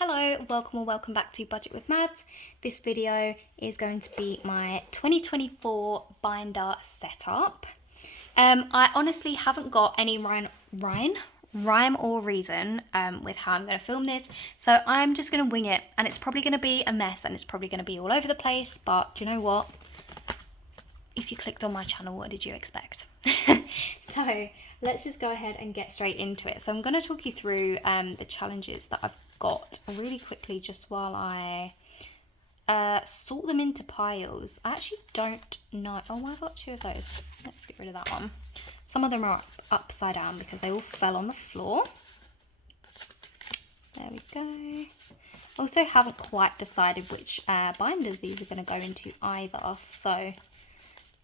Hello, welcome or welcome back to Budget with Mads. This video is going to be my 2024 binder setup. I honestly haven't got any rhyme or reason with how I'm going to film this, so I'm just going to wing it, and it's probably going to be a mess and it's probably going to be all over the place, but do you know what? If you clicked on my channel, what did you expect? So let's just go ahead and get straight into it. So I'm going to talk you through the challenges that I've got really quickly, just while I sort them into piles. I actually don't know. Oh, I've got two of those. Let's get rid of that one. Some of them are upside down because they all fell on the floor. There we go. Also haven't quite decided which binders these are going to go into either, so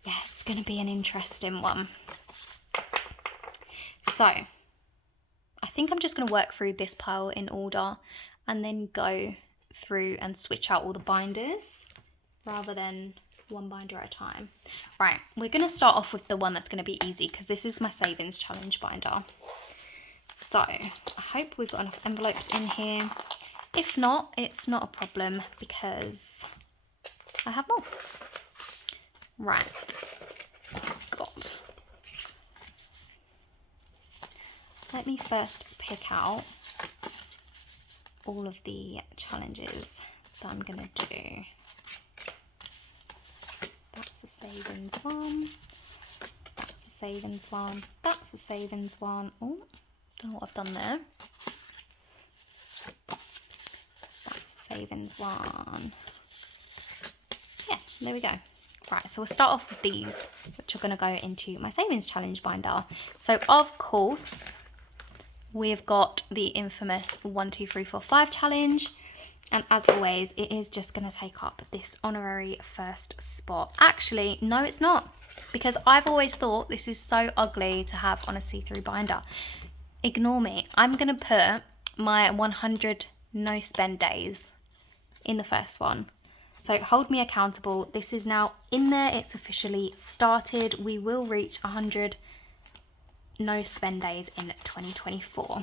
yeah, it's going to be an interesting one. So I think I'm just going to work through this pile in order and then go through and switch out all the binders rather than one binder at a time. Right, we're going to start off with the one that's going to be easy because this is my savings challenge binder. So I hope we've got enough envelopes in here. If not, it's not a problem because I have more. Right. Oh, God. Let me first pick out all of the challenges that I'm going to do. That's the savings one. That's the savings one. That's the savings one. Oh, don't know what I've done there. That's the savings one. Yeah, there we go. Right, so we'll start off with these, which are going to go into my savings challenge binder. So, of course, we've got the infamous 1, 2, 3, 4, 5 challenge. And as always, it is just going to take up this honorary first spot. Actually, no, it's not. Because I've always thought this is so ugly to have on a see-through binder. Ignore me. I'm going to put my 100 no spend days in the first one. So hold me accountable. This is now in there. It's officially started. We will reach 100 no spend days in 2024.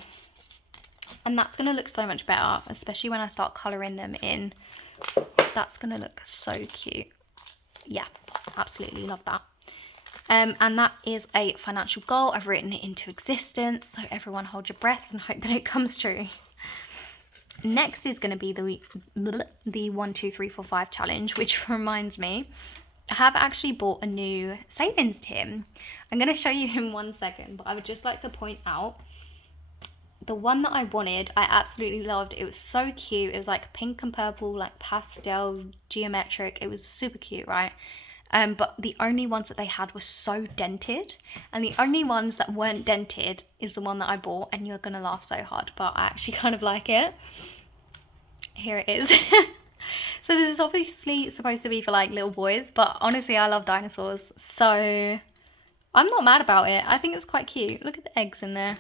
And that's going to look so much better, especially when I start colouring them in. That's going to look so cute. Yeah, absolutely love that. And that is a financial goal. I've written it into existence. So everyone hold your breath and hope that it comes true. Next is going to be the 1, 2, 3, 4, 5 challenge, which reminds me, I have actually bought a new savings tin. I'm going to show you in 1 second, but I would just like to point out the one that I wanted, I absolutely loved. It was so cute. It was like pink and purple, like pastel, geometric. It was super cute, right? But the only ones that they had were so dented, and the only ones that weren't dented is the one that I bought, and you're gonna laugh so hard, but I actually kind of like it. Here it is. So this is obviously supposed to be for like little boys, but honestly I love dinosaurs, so I'm not mad about it. I think it's quite cute. Look at the eggs in there.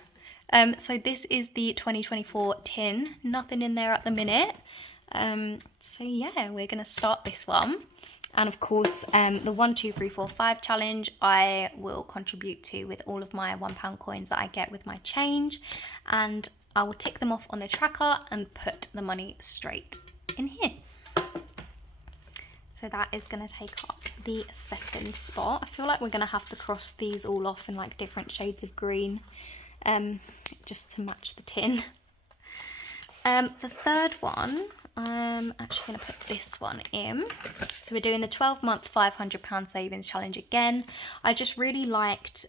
So this is the 2024 tin. Nothing in there at the minute. So yeah, we're gonna start this one. And of course, the 1, 2, 3, 4, 5 challenge I will contribute to with all of my £1 coins that I get with my change. And I will tick them off on the tracker and put the money straight in here. So that is going to take up the second spot. I feel like we're going to have to cross these all off in like different shades of green, just to match the tin. The third one, I'm actually going to put this one in. So we're doing the 12-month £500 savings challenge again. I just really liked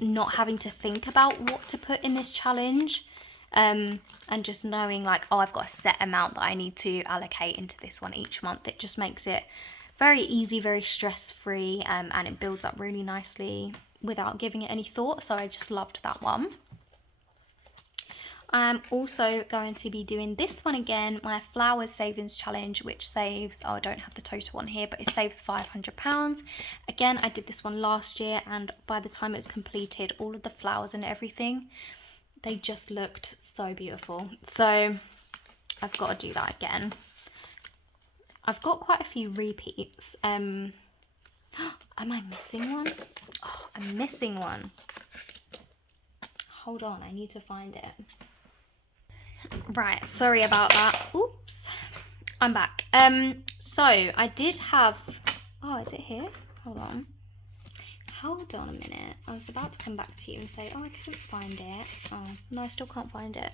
not having to think about what to put in this challenge, and just knowing like, oh, I've got a set amount that I need to allocate into this one each month. It just makes it very easy, very stress-free, and it builds up really nicely without giving it any thought. So I just loved that one. I'm also going to be doing this one again, my flowers savings challenge, which saves, oh, I don't have the total one here, but it saves £500. Again, I did this one last year, and by the time it was completed, all of the flowers and everything, they just looked so beautiful. So I've got to do that again. I've got quite a few repeats. Am I missing one? Oh, I'm missing one. Hold on, I need to find it. Right, sorry about that. Oops. I'm back. So I did have, oh, is it here? Hold on a minute. I was about to come back to you and say, oh, I couldn't find it. Oh, no, I still can't find it.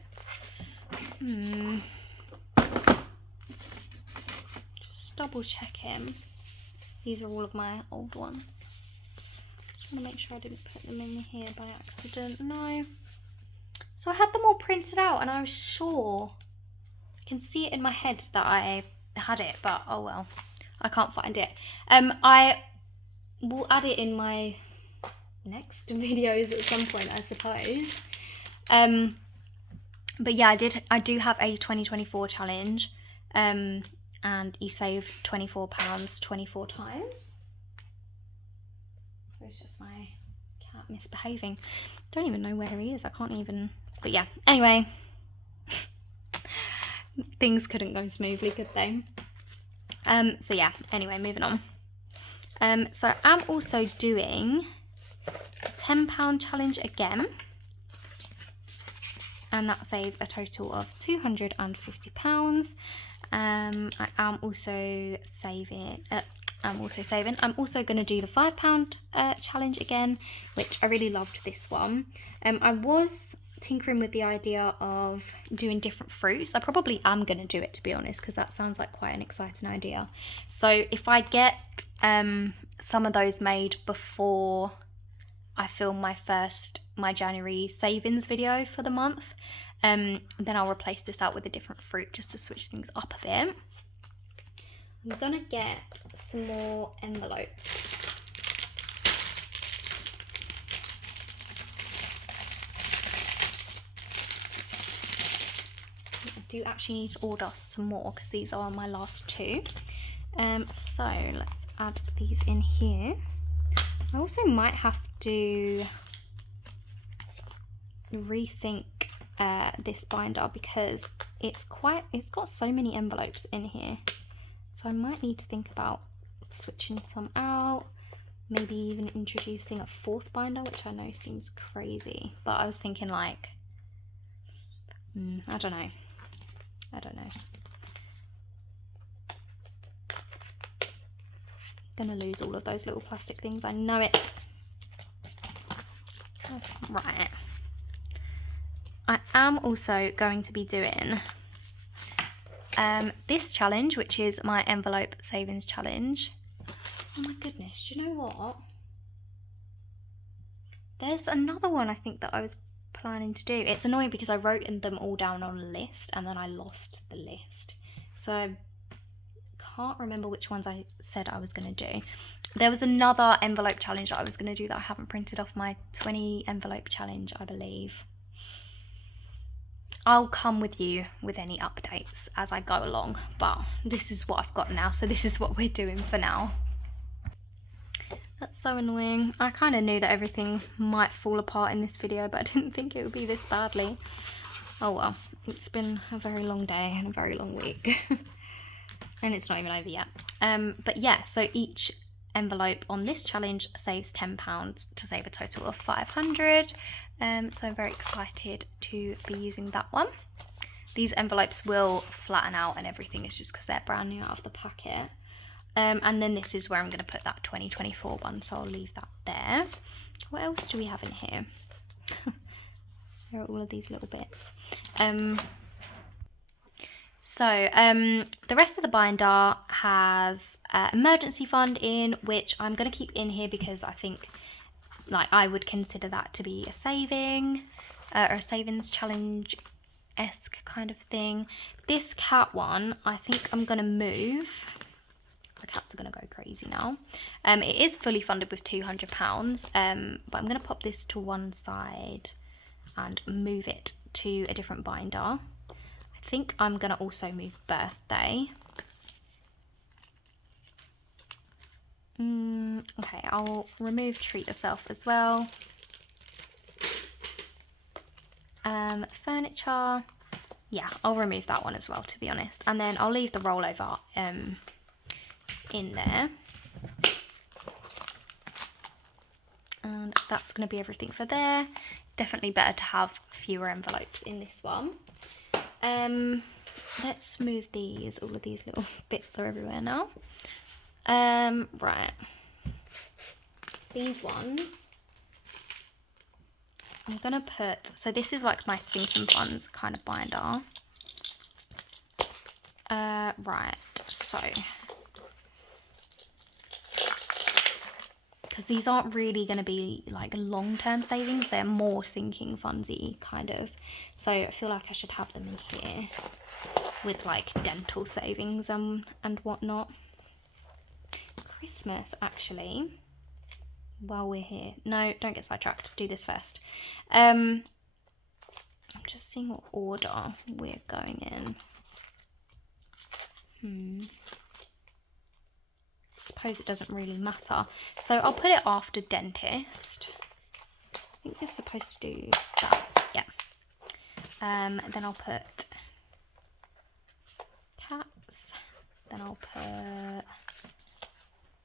Just double checking. These are all of my old ones. Just want to make sure I didn't put them in here by accident. No. So I had them all printed out and I was sure. I can see it in my head that I had it, but oh well. I can't find it. I will add it in my next videos at some point, I suppose. But yeah, I do have a 2024 challenge, and you save £24 24 times. So it's just my cat misbehaving. Don't even know where he is. I can't even. But yeah. Anyway, things couldn't go smoothly, could they? So yeah. Anyway, moving on. So I'm also doing a £10 challenge again, and that saves a total of £250. I am also saving. I'm also going to do the £5 challenge again, which I really loved this one. I was tinkering with the idea of doing different fruits. I probably am going to do it, to be honest, because that sounds like quite an exciting idea. So if I get some of those made before I film my January savings video for the month, then I'll replace this out with a different fruit just to switch things up a bit. I'm gonna get some more envelopes. I do actually need to order some more because these are my last two. So let's add these in here. I also might have to rethink this binder because it's got so many envelopes in here. So I might need to think about switching some out, maybe even introducing a fourth binder, which I know seems crazy, but I was thinking like, I don't know. Gonna lose all of those little plastic things, I know it. Okay, right. I am also going to be doing this challenge, which is my envelope savings challenge. Oh my goodness, do you know what? There's another one I think that I was planning to do. It's annoying because I wrote them all down on a list and then I lost the list. So I can't remember which ones I said I was going to do. There was another envelope challenge that I was going to do that I haven't printed off, my 20 envelope challenge, I believe. I'll come with you with any updates as I go along, but this is what I've got now, so this is what we're doing for now. That's so annoying. I kind of knew that everything might fall apart in this video, but I didn't think it would be this badly. Oh well, it's been a very long day and a very long week. And it's not even over yet. But yeah, so each envelope on this challenge saves £10 to save a total of £500. So I'm very excited to be using that one. These envelopes will flatten out and everything, it's just because they're brand new out of the packet. And then this is where I'm going to put that 2024 one, so I'll leave that there. What else do we have in here? There are all of these little bits. The rest of the binder has emergency fund in, which I'm going to keep in here because I think like I would consider that to be a saving or a savings challenge-esque kind of thing. This cat one, I think I'm going to move. The cats are going to go crazy now. It is fully funded with £200, but I'm going to pop this to one side and move it to a different binder. I think I'm going to also move birthday. Okay, I'll remove treat yourself as well. Furniture. Yeah, I'll remove that one as well, to be honest. And then I'll leave the rollover in there. And that's going to be everything for there. Definitely better to have fewer envelopes in this one. Let's move these. All of these little bits are everywhere now. Right. These ones, I'm gonna put, so this is like my sinking funds kind of binder. Right, so, because these aren't really going to be like long-term savings, they're more sinking fundsy kind of, so I feel like I should have them in here with like dental savings and whatnot. Christmas, actually, while we're here, no, don't get sidetracked, do this first. I'm just seeing what order we're going in. Suppose it doesn't really matter, so I'll put it after dentist. I think you're supposed to do that, yeah. Then I'll put cats, then I'll put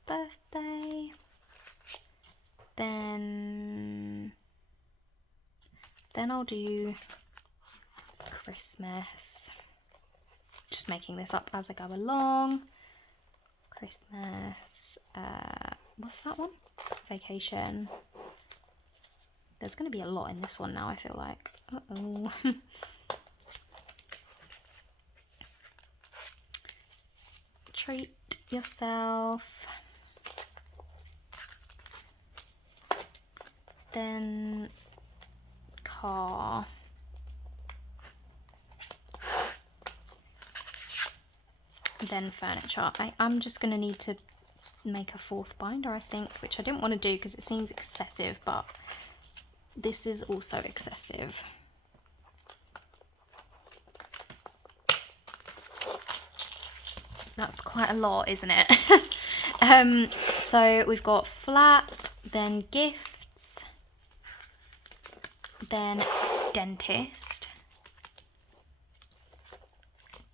birthday, then I'll do Christmas. Just making this up as I go along. Christmas, what's that one? Vacation. There's going to be a lot in this one now, I feel like. Uh-oh. Treat yourself. Then car. Then furniture. I'm just going to need to make a fourth binder, I think, which I didn't want to do because it seems excessive, but this is also excessive. That's quite a lot, isn't it? So we've got flat, then gifts, then dentist,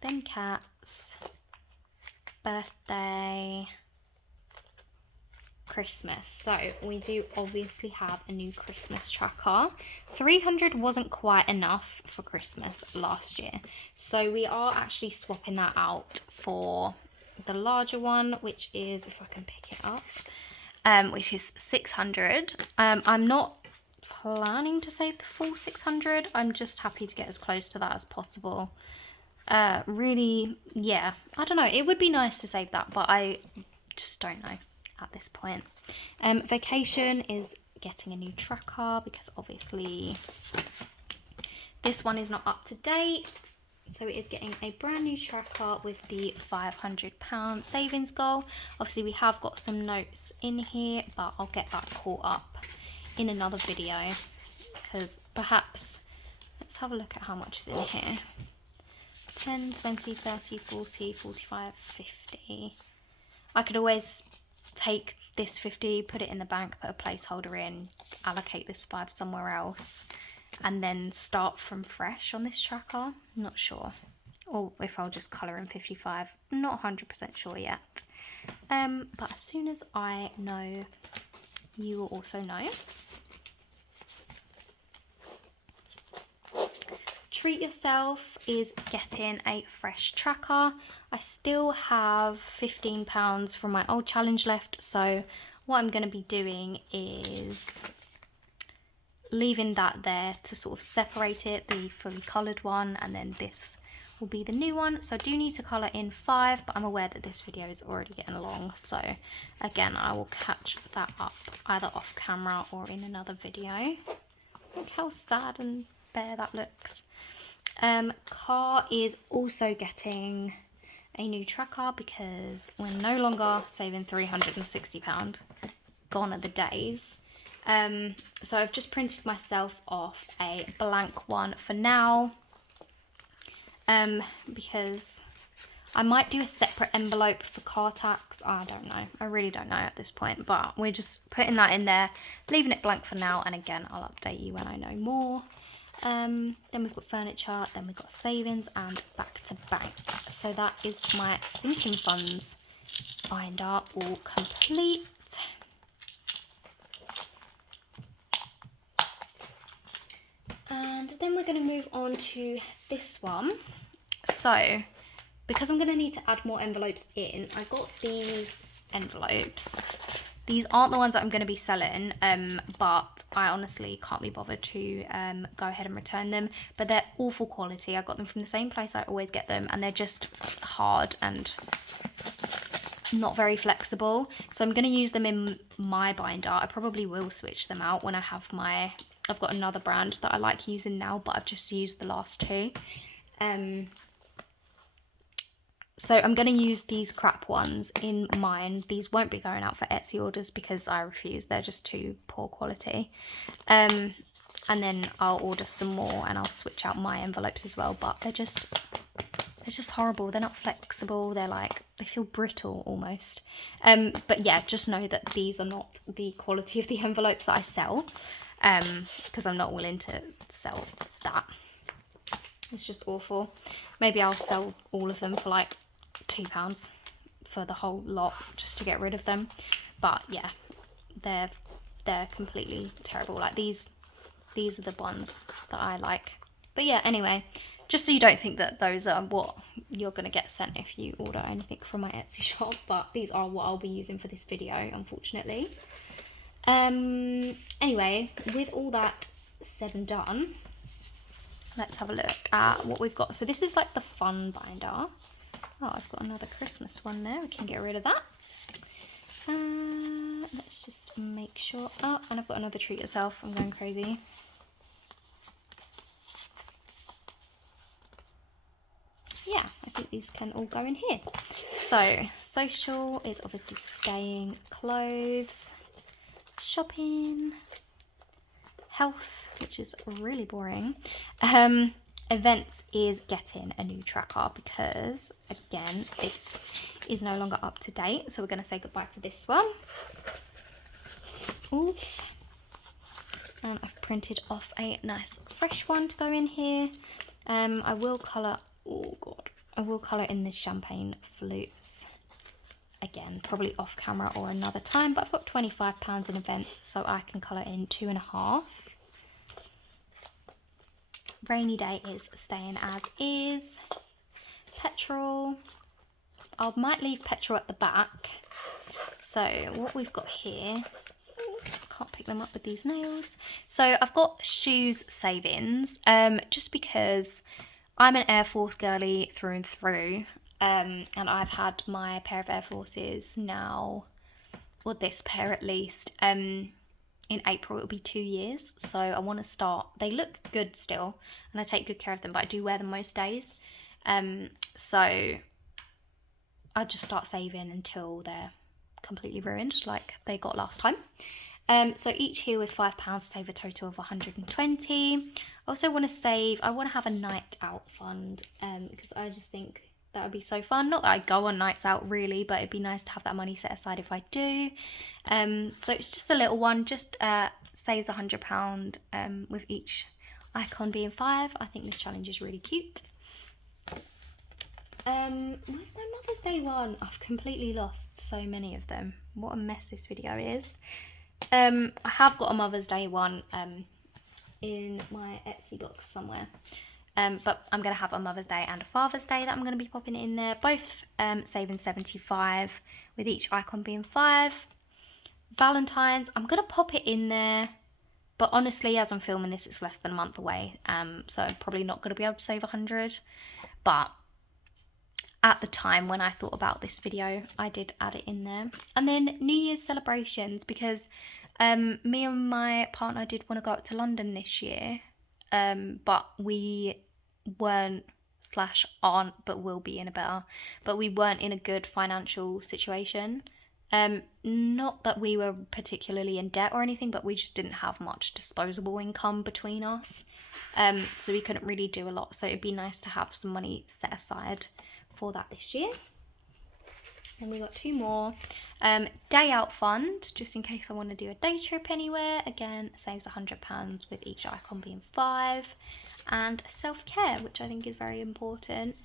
then cats, birthday, Christmas. So we do obviously have a new Christmas tracker. 300 wasn't quite enough for Christmas last year, so we are actually swapping that out for the larger one, which is, if I can pick it up, which is 600. I'm not planning to save the full 600. I'm just happy to get as close to that as possible. Really, yeah, I don't know, it would be nice to save that, but I just don't know at this point. Vacation is getting a new tracker because obviously this one is not up to date, so it is getting a brand new tracker with the £500 savings goal. Obviously we have got some notes in here, but I'll get that caught up in another video, because perhaps, let's have a look at how much is in here. 10, 20, 30, 40, 45, 50. I could always take this 50, put it in the bank, put a placeholder in, allocate this 5 somewhere else, and then start from fresh on this tracker. Not sure. Or if I'll just colour in 55. Not 100% sure yet. But as soon as I know, you will also know. Treat Yourself is getting a fresh tracker. I still have £15 from my old challenge left, so what I'm going to be doing is leaving that there to sort of separate it, the fully coloured one, and then this will be the new one. So I do need to colour in 5, but I'm aware that this video is already getting long, so again I will catch that up either off camera or in another video. Look how sad and bare that looks. Car is also getting a new tracker because we're no longer saving £360. Gone are the days. So I've just printed myself off a blank one for now, because I might do a separate envelope for car tax. I don't know. I really don't know at this point, but we're just putting that in there, leaving it blank for now, and again I'll update you when I know more. Then we've got furniture, then we've got savings and back to bank. So that is my sinking funds binder all complete. And then we're going to move on to this one. So, because I'm going to need to add more envelopes in, I got these envelopes. These aren't the ones that I'm going to be selling, but I honestly can't be bothered to go ahead and return them. But they're awful quality. I got them from the same place I always get them, and they're just hard and not very flexible. So I'm going to use them in my binder. I probably will switch them out when I have my... I've got another brand that I like using now, but I've just used the last two. So I'm going to use these crap ones in mine. These won't be going out for Etsy orders because I refuse. They're just too poor quality. And then I'll order some more and I'll switch out my envelopes as well. But they're just horrible. They're not flexible. They're like, they feel brittle almost. But yeah, just know that these are not the quality of the envelopes that I sell. Because I'm not willing to sell that. It's just awful. Maybe I'll sell all of them for like £2 for the whole lot just to get rid of them. But yeah, they're completely terrible. Like these are the ones that I like. But yeah, anyway, just so you don't think that those are what you're gonna get sent if you order anything from my Etsy shop, but these are what I'll be using for this video, unfortunately. Anyway, with all that said and done, let's have a look at what we've got. So this is like the fun binder. Oh, I've got another Christmas one there. We can get rid of that. Let's just make sure. Oh, and I've got another treat yourself. I'm going crazy. Yeah, I think these can all go in here. So, social is obviously staying, clothes, shopping, health, which is really boring. Events is getting a new tracker because, again, this is no longer up to date. So we're going to say goodbye to this one. Oops. And I've printed off a nice fresh one to go in here. I will colour, oh God, I will colour in the champagne flutes. Again, probably off camera or another time, but I've got £25 in events, so I can colour in 2.5. Rainy day is staying as is. Petrol, I might leave petrol at the back. So what we've got here, can't pick them up with these nails. So I've got shoes savings, just because I'm an Air Force girly through and through. And I've had my pair of Air Forces now, or this pair at least, in April it'll be 2 years, so I want to start. They look good still and I take good care of them, but I do wear them most days, so I'll just start saving until they're completely ruined like they got last time. So each heel is £5 to save a total of 120. I also want to save, I want to have a night out fund, because I just think that would be so fun. Not that I go on nights out really, but it'd be nice to have that money set aside if I do. So it's just a little one, just saves £100 with each icon being 5. I think this challenge is really cute. Where's my Mother's Day one? I've completely lost so many of them. What a mess this video is. I have got a Mother's Day one in my Etsy box somewhere. But I'm going to have a Mother's Day and a Father's Day that I'm going to be popping in there. Both saving 75 with each icon being 5. Valentine's, I'm going to pop it in there. But honestly, as I'm filming this, it's less than a month away. So I'm probably not going to be able to save 100. But at the time when I thought about this video, I did add it in there. And then New Year's celebrations, because me and my partner did want to go up to London this year. But we weren't /aren't, but will be in a better, but we weren't in a good financial situation. Not that we were particularly in debt or anything, but we just didn't have much disposable income between us, so we couldn't really do a lot. So it'd be nice to have some money set aside for that this year. And we got 2 more. Day out fund, just in case I want to do a day trip anywhere. Again, saves £100 with each icon being 5. And self-care, which I think is very important,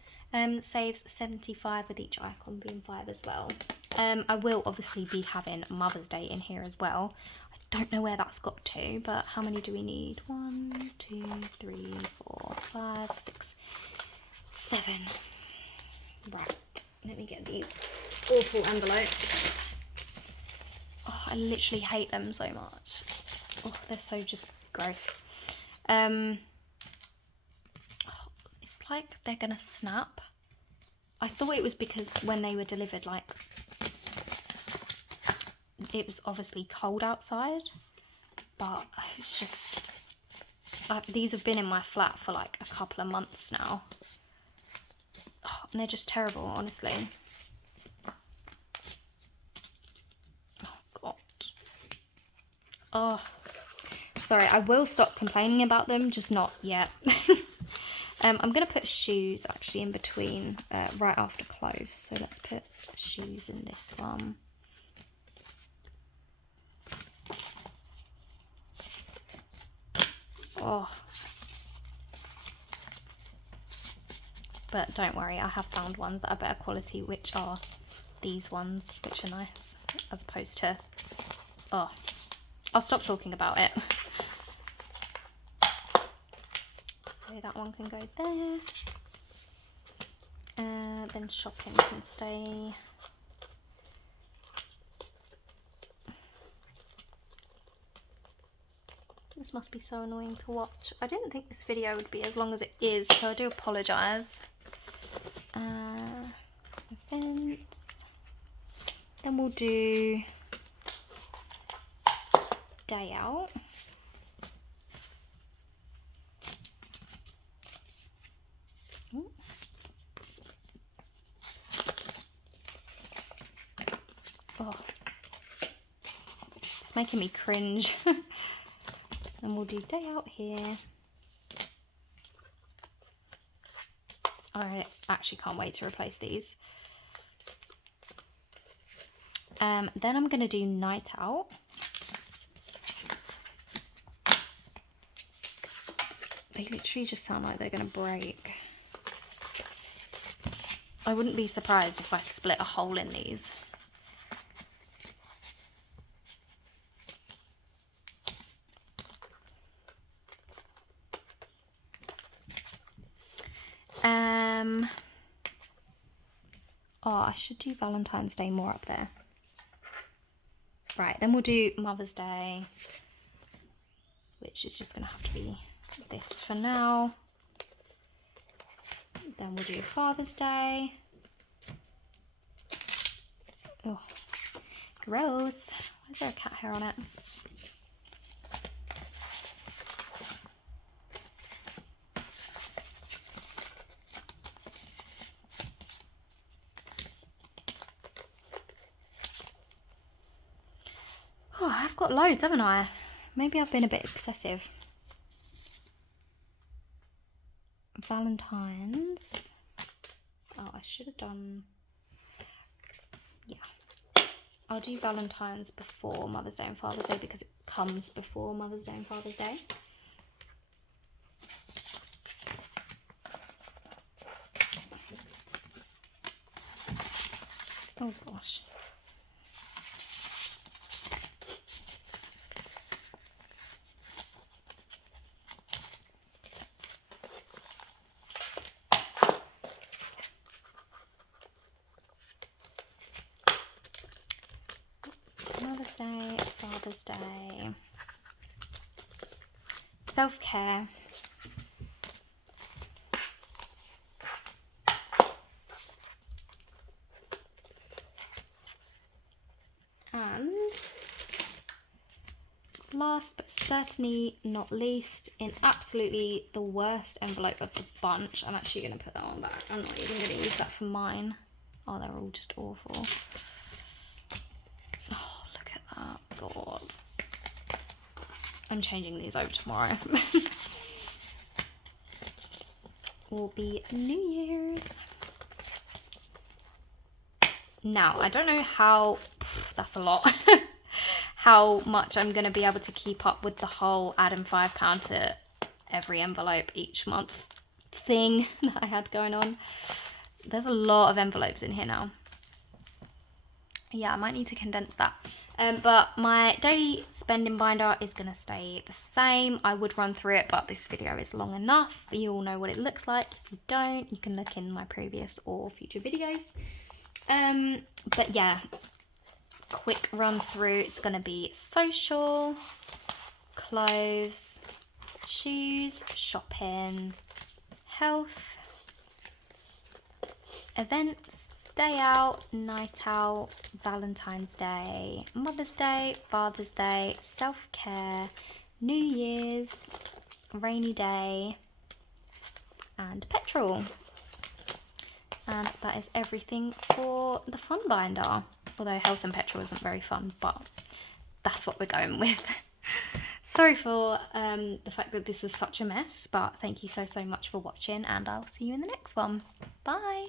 saves 75 with each icon being 5 as well. I will obviously be having Mother's Day in here as well. I Don't know where that's got to, but how many do we need? 1, 2, 3, 4, 5, 6, 7. Right, let me get these awful envelopes. Oh, I literally hate them so much. Oh, they're so just gross. Oh, it's like they're gonna snap. I thought it was because when they were delivered, like, it was obviously cold outside, but it's just, these have been in my flat for like a couple of months now. Oh, and they're just terrible, honestly. Oh, God. Oh, sorry, I will stop complaining about them, just not yet. I'm going to put shoes actually in between, right after clothes. So let's put shoes in this one. Oh. But don't worry, I have found ones that are better quality, which are these ones, which are nice, as opposed to, oh, I'll stop talking about it. So that one can go there. Then shopping can stay. This must be so annoying to watch. I didn't think this video would be as long as it is, so I do apologise. Events. Then we'll do day out. Ooh. Oh, it's making me cringe. Then we'll do day out here. I actually can't wait to replace these. Then I'm going to do night out. They literally just sound like they're going to break. I wouldn't be surprised if I split a hole in these. Oh, I should do Valentine's Day more up there. Right, then we'll do Mother's Day, which is just going to have to be this for now. Then we'll do Father's Day. Oh, gross. Why is there a cat hair on it? Oh, I've got loads, haven't I? Maybe I've been a bit excessive. Valentine's. Oh, I should have done... Yeah. I'll do Valentine's before Mother's Day and Father's Day because it comes before Mother's Day and Father's Day. Oh gosh. Mother's Day, Father's Day, self-care, and last but certainly not least, in absolutely the worst envelope of the bunch, I'm actually going to put that one back. I'm not even going to use that for mine. Oh, they're all just awful. Oh, look at that. God. I'm changing these over tomorrow. Will be New Year's. Now, I don't know how, that's a lot, how much I'm going to be able to keep up with the whole adding £5 to every envelope each month thing that I had going on. There's a lot of envelopes in here now. Yeah, I might need to condense that. But my daily spending binder is going to stay the same. I would run through it, but this video is long enough. You all know what it looks like. If you don't, you can look in my previous or future videos. But yeah, quick run through. It's going to be social, clothes, shoes, shopping, health, events, day out, night out, Valentine's Day, Mother's Day, Father's Day, self-care, New Year's, rainy day, and petrol. And that is everything for the fun binder. Although health and petrol isn't very fun, but that's what we're going with. Sorry for the fact that this was such a mess, but thank you so much for watching, and I'll see you in the next one. Bye!